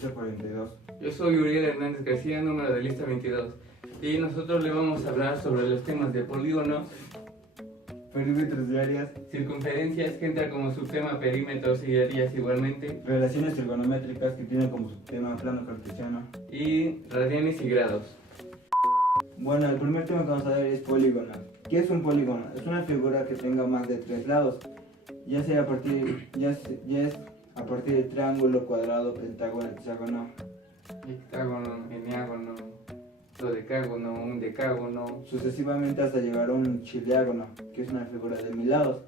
lista 42. Yo soy Uriel Hernández García, número de lista 22. Y nosotros le vamos a hablar sobre los temas de polígonos, Perímetros de áreas, circunferencias, que entra como subtema perímetros y áreas igualmente, relaciones trigonométricas que tienen como subtema plano cartesiano. y radianes y grados. Bueno, el primer tema que vamos a ver es polígono. ¿Qué es un polígono? Es una figura que tenga más de 3 lados, ya sea ya es a partir de triángulo, cuadrado, pentágono, hexágono. Hectágono, eneágono, dodecágono, un decágono. Sucesivamente hasta llegar a un chiliágono, que es una figura de 1000 lados.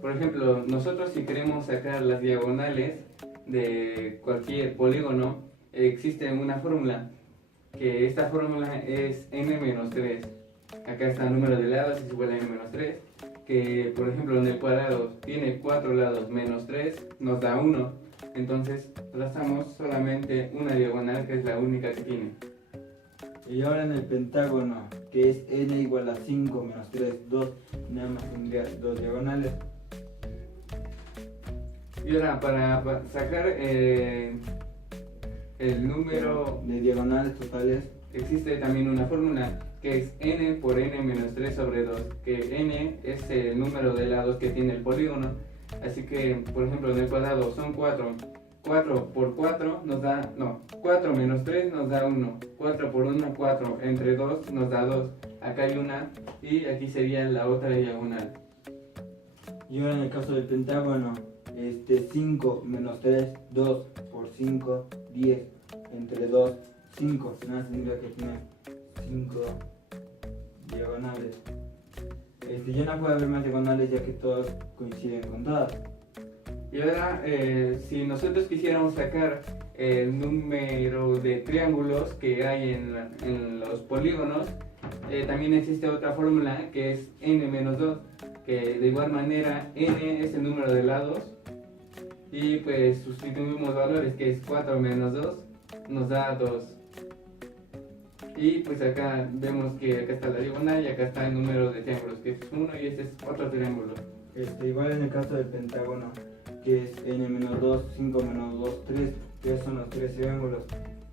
Por ejemplo, nosotros si queremos sacar las diagonales de cualquier polígono, existe una fórmula, que esta fórmula es n-3. Acá está el número de lados, es igual a n-3, que por ejemplo en el cuadrado tiene 4 lados menos 3, nos da 1. Entonces trazamos solamente una diagonal, que es la única que tiene. Y ahora en el pentágono, que es n igual a 5 menos 3, 2, nada más tendría 2 diagonales. Y ahora para sacar el número, De diagonales totales, existe también una fórmula, que es n por n menos 3 sobre 2, que n es el número de lados que tiene el polígono. Así que, por ejemplo, en el cuadrado son 4. 4 por 4 nos da, 4 menos 3 nos da 1. 4 por 1, 4. Entre 2 nos da 2. Acá hay una y aquí sería la otra diagonal. y ahora en el caso del pentágono, 5 menos 3, 2 por 5, 10, entre 2, 5, nada más tendría que tener 5 diagonales. Ya no puede haber más diagonales ya que todas coinciden con todas. Y ahora, si nosotros quisiéramos sacar el número de triángulos que hay en los polígonos, también existe otra fórmula, que es n-2, que de igual manera n es el número de lados, y pues sustituimos valores, que es 4 menos 2 nos da 2. Y pues acá vemos que acá está la diagonal y acá está el número de triángulos, que es 1, y este es otro triángulo. Igual en el caso del pentágono, que es n-2, 5 menos 2, 3, que son los 3 triángulos.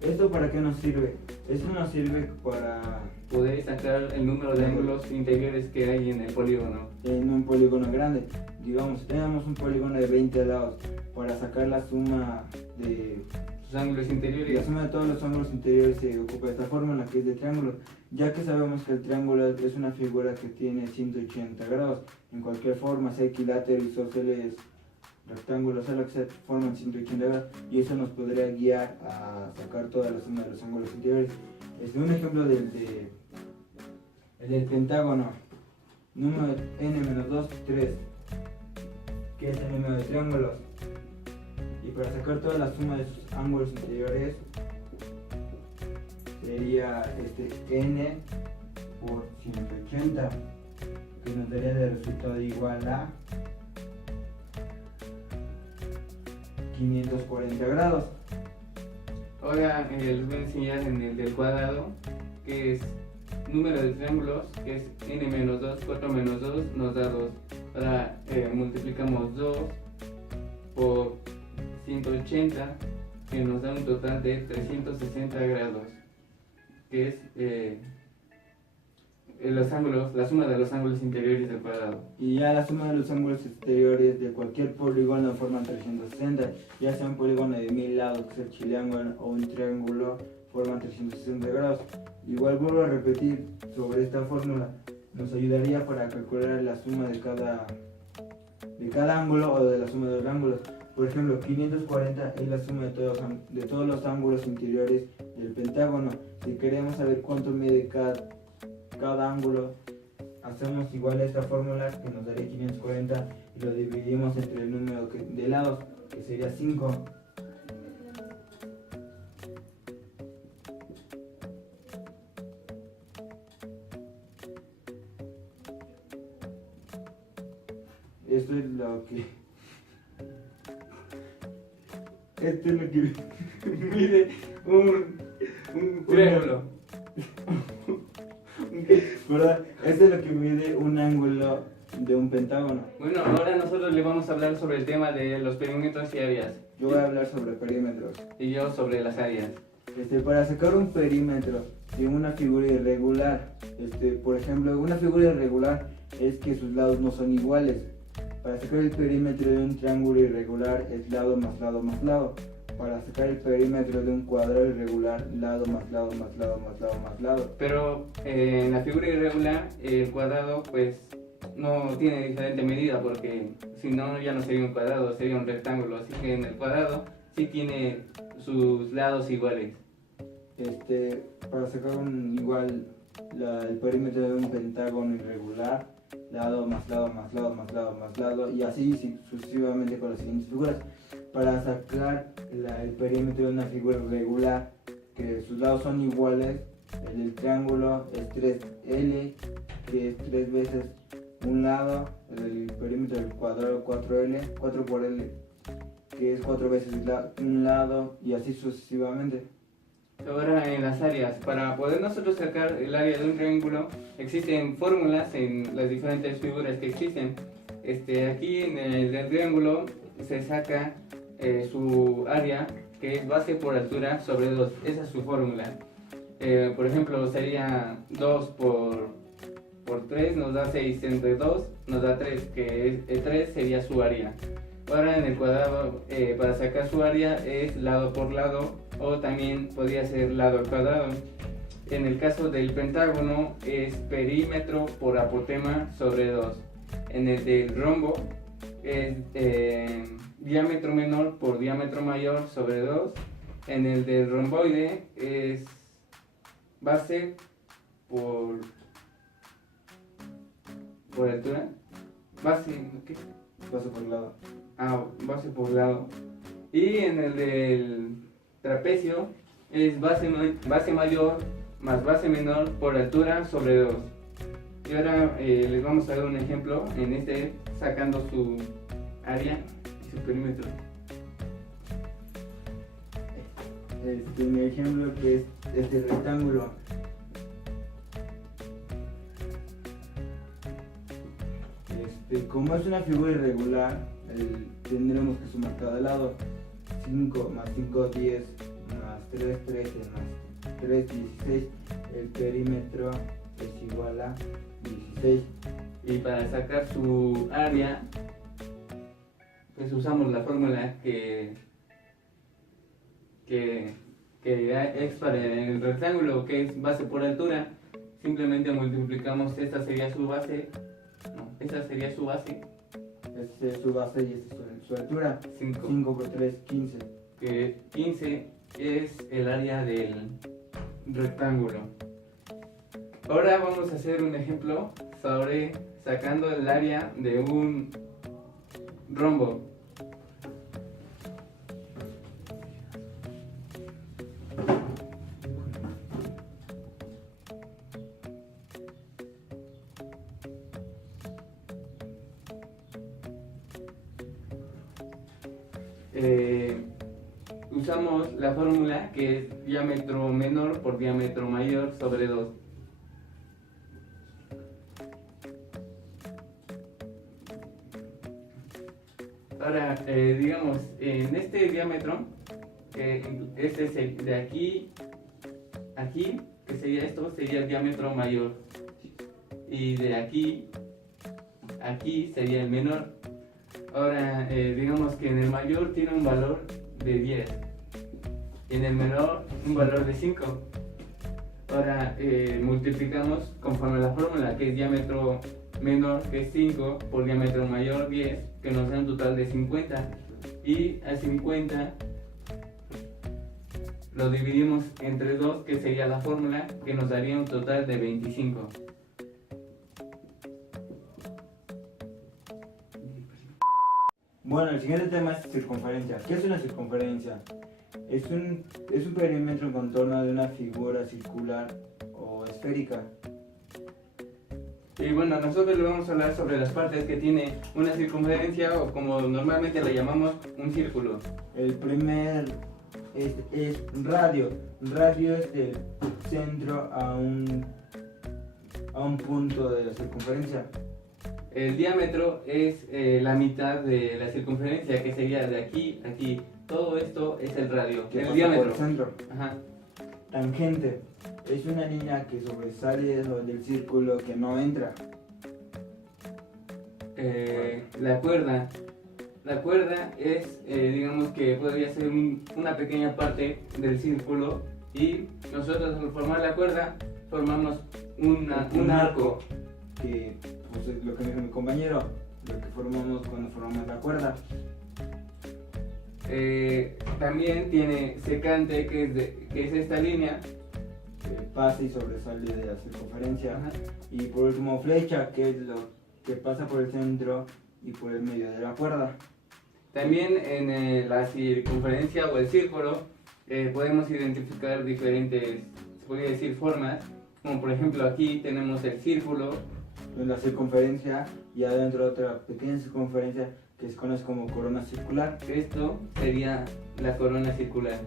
¿Esto para qué nos sirve? Esto nos sirve para Poder sacar el número de ángulos interiores que hay en el polígono. en un polígono grande. Digamos, tenemos un polígono de 20 lados, para sacar la suma de Sus ángulos interiores. la suma de todos los ángulos interiores se ocupa esta fórmula, que es de triángulo, ya que sabemos que el triángulo es una figura que tiene 180 grados en cualquier forma, sea equilátero, isósceles, rectángulo, sea lo que sea, forman 180 grados, y eso nos podría guiar a sacar toda la suma de los ángulos interiores. Un ejemplo el del pentágono, número n-2, 3, que es el número de triángulos. Y para sacar toda la suma de sus ángulos interiores sería n por 180, que nos daría de resultado igual a 540 grados. Ahora les voy a enseñar en el del cuadrado, que es número de triángulos, que es n-2, 4 menos 2 nos da 2. Ahora multiplicamos 2 por 180, que nos da un total de 360 grados, que es la suma de los ángulos interiores del cuadrado. Y ya la suma de los ángulos exteriores de cualquier polígono forman 360, ya sea un polígono de 1000 lados, que es el chiliángulo, o un triángulo, forman 360 grados. Igual vuelvo a repetir sobre esta fórmula, nos ayudaría para calcular la suma de cada ángulo, o de la suma de los ángulos. Por ejemplo, 540 es la suma de todos los ángulos interiores del pentágono. Si queremos saber cuánto mide cada ángulo, hacemos igual esta fórmula, que nos daría 540, y lo dividimos entre el número de lados, que sería 5. Esto es lo que Mide un triángulo. ¿verdad? Esto es lo que mide un ángulo de un pentágono. Bueno, ahora nosotros le vamos a hablar sobre el tema de los perímetros y áreas. Yo voy a hablar sobre perímetros. Y yo sobre las áreas. Para sacar un perímetro de una figura irregular, por ejemplo, una figura irregular es que sus lados no son iguales. Para sacar el perímetro de un triángulo irregular es lado más lado más lado. Para sacar el perímetro de un cuadrado irregular, lado más lado más lado más lado más lado. Pero en la figura irregular, el cuadrado pues no tiene diferente medida, porque si no ya no sería un cuadrado, sería un rectángulo. Así que en el cuadrado sí tiene sus lados iguales. Para sacar el perímetro de un pentágono irregular, lado más lado más lado más lado más lado, y así sucesivamente con las siguientes figuras. Para sacar el perímetro de una figura irregular que sus lados son iguales, el del triángulo es 3L, que es 3 veces un lado, el perímetro del cuadrado 4L, 4 por L, que es 4 veces un lado, y así sucesivamente. Ahora en las áreas, para poder nosotros sacar el área de un triángulo, existen fórmulas en las diferentes figuras que existen. Aquí en el del triángulo se saca su área, que es base por altura sobre 2. Esa es su fórmula. Por ejemplo, sería 2 por 3 nos da 6, entre 2 nos da 3, que el 3 sería su área. Ahora en el cuadrado, para sacar su área es lado por lado, o también podría ser lado al cuadrado. En el caso del pentágono es perímetro por apotema sobre 2. En el del rombo es diámetro menor por diámetro mayor sobre 2. En el del romboide es base por altura. Base, ¿qué? Paso por el lado. Base por lado. Y en el del trapecio es base mayor más base menor por altura sobre 2. Y ahora les vamos a dar un ejemplo sacando su área y su perímetro. Mi ejemplo que es este rectángulo. Como es una figura irregular, tendremos que sumar cada lado. 5 más 5, 10, más 3, 13, más 3, 16. El perímetro es igual a 16. Y para sacar su área, pues usamos la fórmula que es para el rectángulo, que es base por altura. Simplemente multiplicamos, esta sería su base. Esta sería su base. Esta es su base y esta es su altura. 5. 5 por 3, 15. Que 15 es el área del rectángulo. Ahora vamos a hacer un ejemplo sobre sacando el área de un rombo. Usamos la fórmula que es diámetro menor por diámetro mayor sobre 2. Ahora, digamos, en este diámetro, este es el de aquí, que sería esto, sería el diámetro mayor. Y de aquí sería el menor. Ahora, digamos que en el mayor tiene un valor de 10. Y en el menor un valor de 5. Ahora multiplicamos conforme a la fórmula, que es diámetro menor, que es 5, por diámetro mayor 10, que nos da un total de 50. Y a 50 lo dividimos entre 2, que sería la fórmula, que nos daría un total de 25. Bueno, el siguiente tema es circunferencia. ¿Qué es una circunferencia? Es un perímetro en contorno de una figura circular o esférica. Y bueno, nosotros le vamos a hablar sobre las partes que tiene una circunferencia, o como normalmente la llamamos, un círculo. El primer es radio. Radio es del centro a un punto de la circunferencia. el diámetro es la mitad de la circunferencia, que sería de aquí a aquí. Todo esto es el radio, Que el pasa diámetro. por el centro. Ajá. Tangente es una línea que sobresale del círculo que no entra. La cuerda. La cuerda es, digamos que podría ser una pequeña parte del círculo, y nosotros al formar la cuerda formamos un arco. Que pues, es lo que me dijo mi compañero, lo que formamos cuando formamos la cuerda. También tiene secante, que es esta línea. Que pasa y sobresale de la circunferencia. Ajá. Y por último flecha, que es lo que pasa por el centro y por el medio de la cuerda. También en la circunferencia o el círculo podemos identificar diferentes, se podría decir, formas, como por ejemplo aquí tenemos el círculo. En la circunferencia y adentro otra pequeña circunferencia que se conoce como corona circular. Esto sería la corona circular.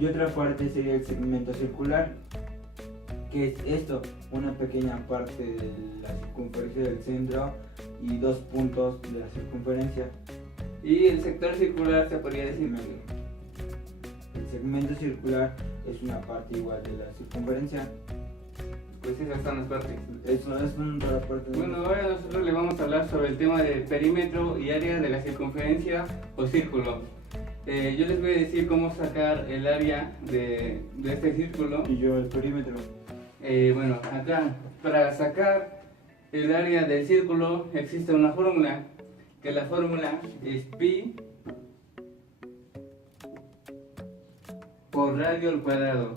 Y otra parte sería el segmento circular, que es esto, una pequeña parte de la circunferencia del centro y dos puntos de la circunferencia. Y el sector circular se podría decir. El segmento circular es una parte igual de la circunferencia. Pues esas son las partes. Eso es una parte de Bueno, ahora nosotros le vamos a hablar sobre el tema del perímetro y área de la circunferencia o círculo. Yo les voy a decir cómo sacar el área de este círculo. y yo el perímetro. Bueno, acá, para sacar el área del círculo existe una fórmula, que la fórmula es pi por radio al cuadrado.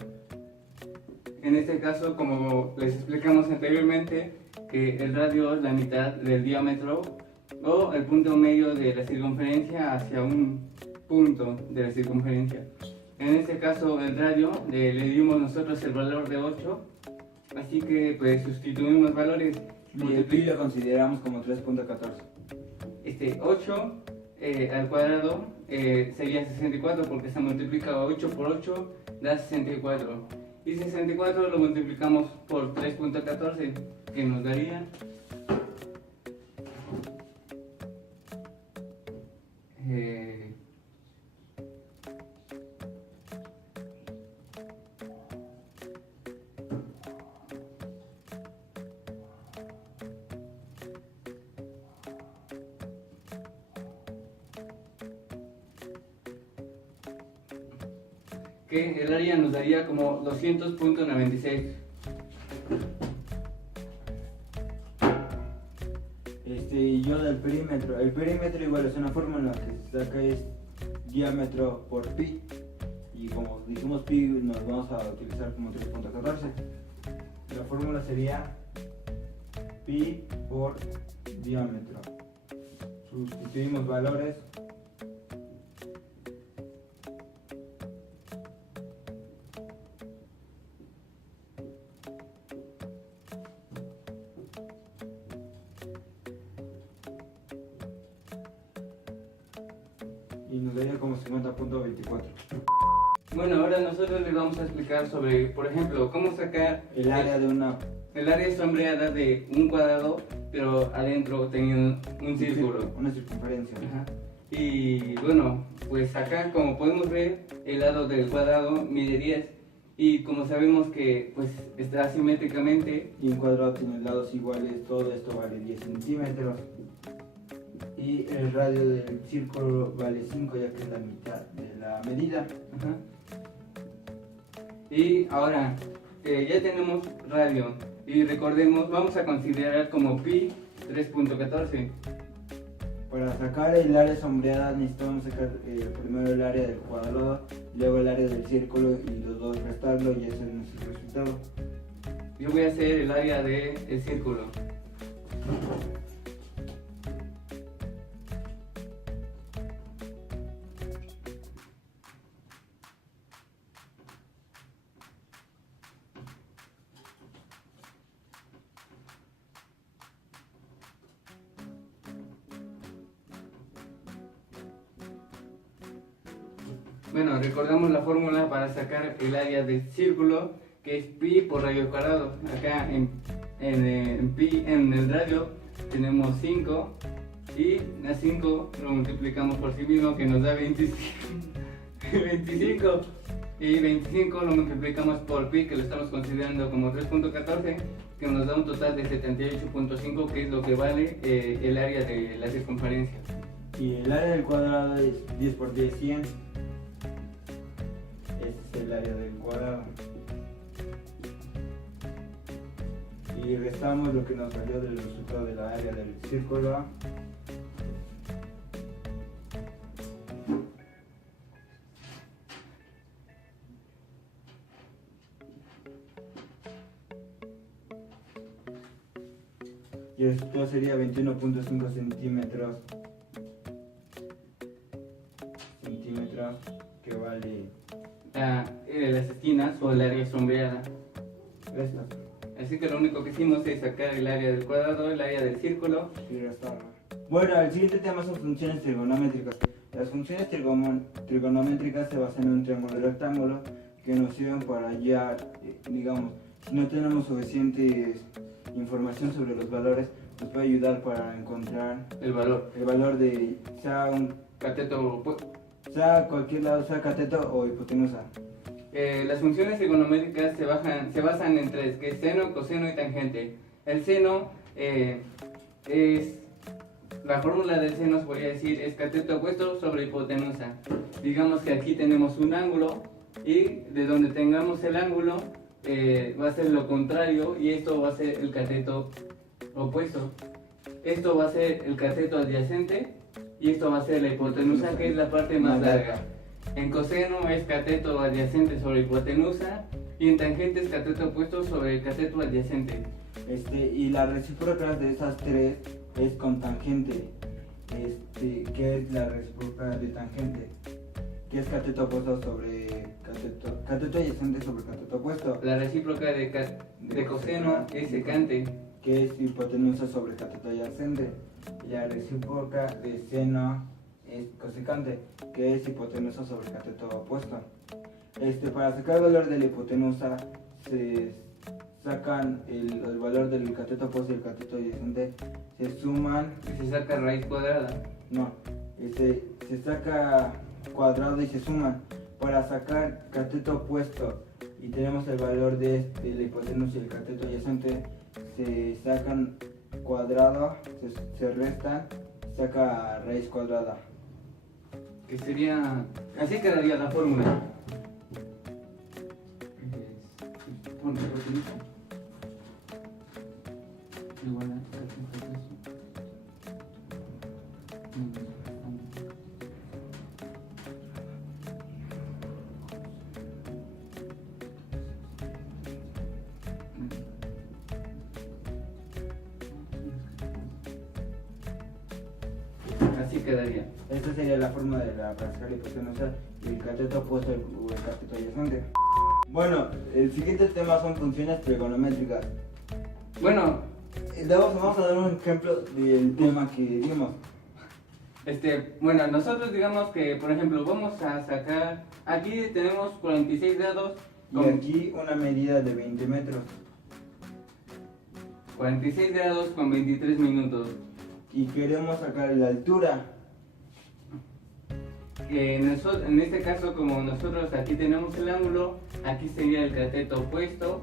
En este caso, como les explicamos anteriormente, que el radio es la mitad del diámetro o el punto medio de la circunferencia hacia un punto de la circunferencia. En este caso, el radio le dimos nosotros el valor de 8, así que pues sustituimos valores. Y el pi lo consideramos como 3.14. 8 al cuadrado sería 64, porque se multiplica 8 por 8 da 64. Y 64 lo multiplicamos por 3.14, que nos daría que el área nos daría como 200.96. Y yo del perímetro. El perímetro igual es una fórmula que se saca es diámetro por pi. Y como dijimos pi, nos vamos a utilizar como 3.14. La fórmula sería pi por diámetro. Sustituimos valores. Y nos daría como 50.24. Bueno, ahora nosotros les vamos a explicar sobre, por ejemplo, cómo sacar El área de una el área sombreada de un cuadrado, pero adentro teniendo un círculo. Una circunferencia. Ajá. Y bueno, pues acá, como podemos ver, el lado del cuadrado mide 10, y como sabemos que pues está asimétricamente, Y un cuadrado tiene lados iguales, todo esto vale 10 centímetros. Y el radio del círculo vale 5, ya que es la mitad de la medida. ajá. Y ahora ya tenemos radio, y recordemos, vamos a considerar como pi 3.14. Para sacar el área sombreada necesitamos sacar primero el área del cuadrado, luego el área del círculo y los dos restarlo, y ese es nuestro resultado. Yo voy a hacer el área del círculo. Bueno, recordamos la fórmula para sacar el área del círculo, que es pi por radio al cuadrado. Acá en en el radio tenemos 5 y a 5 lo multiplicamos por sí mismo que nos da 25. 25 y 25 lo multiplicamos por pi que lo estamos considerando como 3.14 que nos da un total de 78.5 que es lo que vale el área de la circunferencia. Y el área del cuadrado es 10 por 10, 100. Este es el área del cuadrado. Y restamos lo que nos salió del resultado de la área del círculo. Y esto sería 21.5 centímetros, que vale Las esquinas o el área sombreada. esto. Así que lo único que hicimos es sacar el área del cuadrado, el área del círculo. Y restarlo. Bueno, el siguiente tema son funciones trigonométricas. Las funciones trigonométricas se basan en un triángulo rectángulo que nos sirven para hallar, digamos, si no tenemos suficiente información sobre los valores, nos puede ayudar para encontrar El valor. el valor de sea cualquier lado, sea cateto o hipotenusa. Las funciones trigonométricas se basan en tres, que es seno, coseno y tangente. El seno es la fórmula del seno, se podría decir, es cateto opuesto sobre hipotenusa. Digamos que aquí tenemos un ángulo y de donde tengamos el ángulo va a ser lo contrario y esto va a ser el cateto opuesto. Esto va a ser el cateto adyacente y esto va a ser la hipotenusa, que es la parte más larga. En coseno es cateto adyacente sobre hipotenusa y en tangente es cateto opuesto sobre el cateto adyacente. Y la recíproca de esas tres es con tangente. ¿Qué es la recíproca de tangente? Que es cateto opuesto sobre cateto adyacente sobre cateto opuesto. La recíproca de coseno es secante. Que es hipotenusa sobre cateto adyacente. Y la recíproca de seno es cosecante, que es hipotenusa sobre cateto opuesto. Para sacar el valor de la hipotenusa se sacan el valor del cateto opuesto y el cateto adyacente, se suman. Y se saca raíz cuadrada. No, se saca cuadrado y se suman. Para sacar cateto opuesto y tenemos el valor de la hipotenusa y el cateto adyacente, se sacan cuadrado, se restan, saca raíz cuadrada. Que sería... Así quedaría la fórmula. Ponle hipotenusa igual a cateto opuesto. Así quedaría. Esta sería la forma de para sacar la hipotenusa y el cateto opuesto o el cateto adyacente. Bueno, el siguiente tema son funciones trigonométricas. Bueno, Vamos a dar un ejemplo del tema que dimos. Bueno, nosotros digamos que, por ejemplo, vamos a sacar, aquí tenemos 46 grados Y aquí una medida de 20 metros. 46 grados con 23 minutos. Y queremos sacar la altura. Que en este caso, como nosotros aquí tenemos el ángulo, aquí sería el cateto opuesto,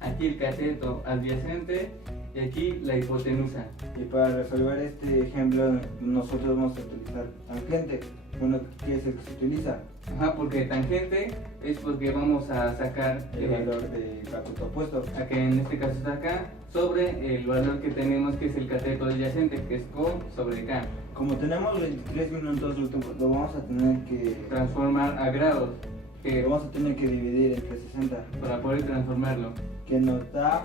aquí el cateto adyacente y aquí la hipotenusa. Y para resolver este ejemplo nosotros vamos a utilizar tangente. Bueno, ¿qué es el que se utiliza? Ajá, porque tangente es porque vamos a sacar El valor de cateto opuesto. a que en este caso está acá sobre el valor que tenemos, que es el cateto adyacente, que es co sobre k. Como tenemos 23 minutos, lo vamos a tener que Transformar a grados, que lo vamos a tener que dividir entre 60, para poder transformarlo. que nos da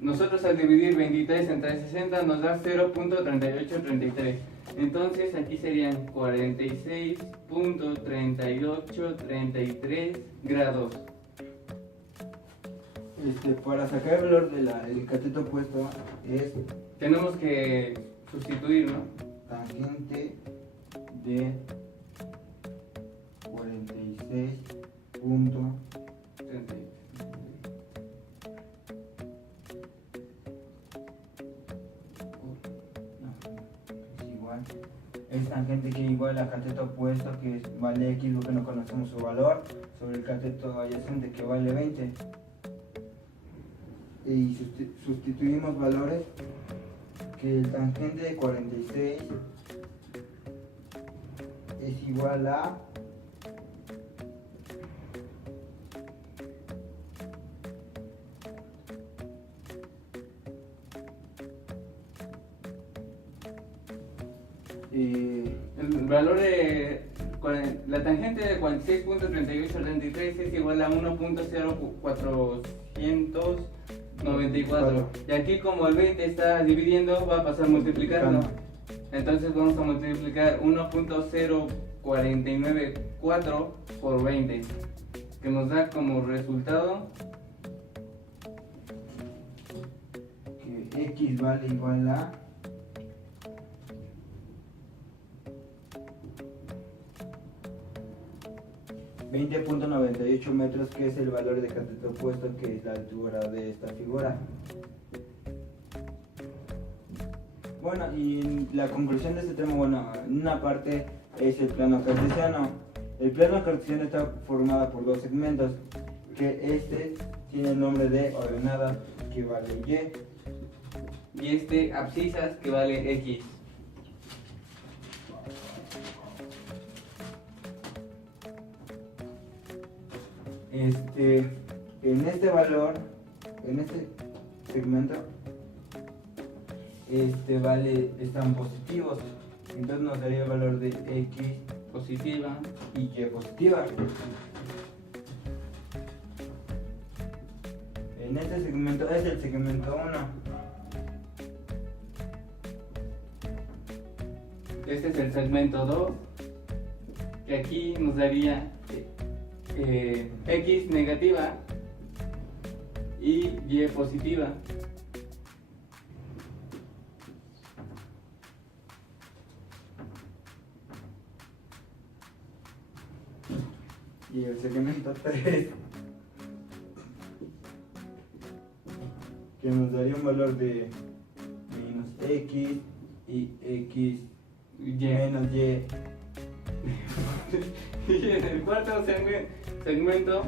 Nosotros al dividir 23 entre 60 nos da 0.3833. Entonces aquí serían 46.3833 grados. Para sacar el valor del cateto opuesto es Tenemos que sustituir, ¿no? tangente de 46 es igual. Es tangente que igual a cateto opuesto que vale x, porque no conocemos su valor, sobre el cateto adyacente que vale 20. Y sustituimos valores, que el tangente de 46 es igual a el valor de la tangente de 46.3833 es igual a 1.0494. Y aquí, como el 20 está dividiendo, va a pasar multiplicando. Entonces vamos a multiplicar 1.0494 por 20, que nos da como resultado que x vale igual a 20.98 metros, que es el valor de cateto opuesto, que es la altura de esta figura. Bueno, y la conclusión de este tema, bueno, en una parte es el plano cartesiano. El plano cartesiano está formado por dos segmentos, que este tiene el nombre de ordenada, que vale y este abscisas, que vale x. En este valor, en este segmento, están positivos, entonces nos daría el valor de x positiva y y positiva. En este segmento es el segmento 1. Este es el segmento 2, que aquí nos daría x negativa y y positiva. Y el segmento 3, que nos daría un valor de menos x y x menos y. Y en el cuarto segmento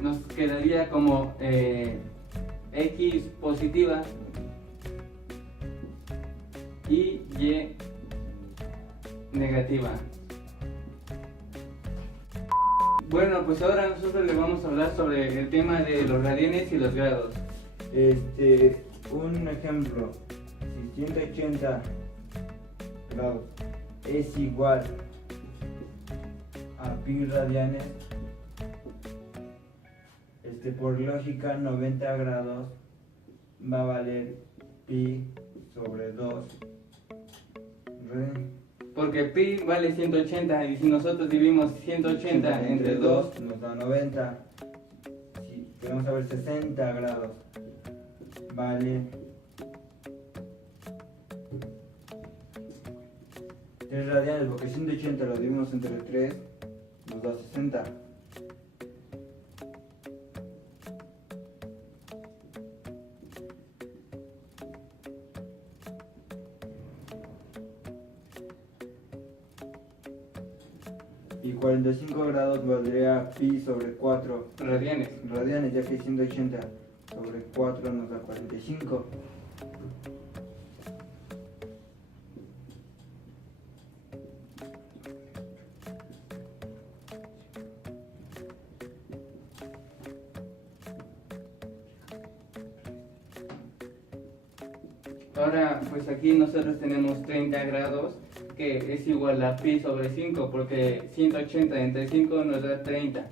nos quedaría como x positiva y negativa. Bueno, pues ahora nosotros le vamos a hablar sobre el tema de los radianes y los grados. Un ejemplo, si 180 grados es igual a pi radianes, por lógica 90 grados va a valer pi sobre 2 porque pi vale 180, y si nosotros dividimos 180 entre 2 nos da 90. Si queremos saber 60 grados, vale 3 radianes, porque 180 lo dividimos entre 3, nos da 60. Y 45 grados valdría pi sobre 4 radianes, ya que 180 sobre 4 nos da 45. Ahora, pues aquí nosotros tenemos 30 grados, que es igual a pi sobre 5, porque 180 entre 5 nos da 30.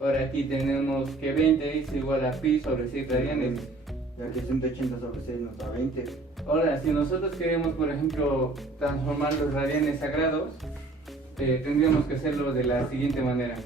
Ahora aquí tenemos que 20 es igual a pi sobre 6 radianes. Ya que 180 sobre 6 nos da 20. Ahora, si nosotros queremos, por ejemplo, transformar los radianes a grados, tendríamos que hacerlo de la siguiente manera.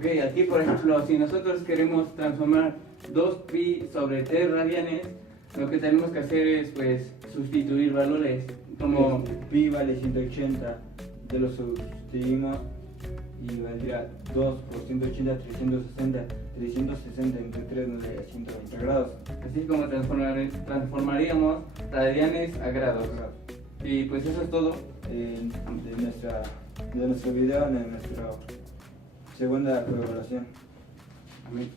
Ok, aquí por ejemplo, si nosotros queremos transformar 2pi sobre 3 radianes, lo que tenemos que hacer es pues sustituir valores, como Pi vale 180, ya lo sustituimos y valdría 2 por 180, 360, 360 entre 3 nos daría 120 grados. así es como transformaríamos radianes a grados. Y pues eso es todo. De nuestro video, de nuestra segunda colaboración. Amén.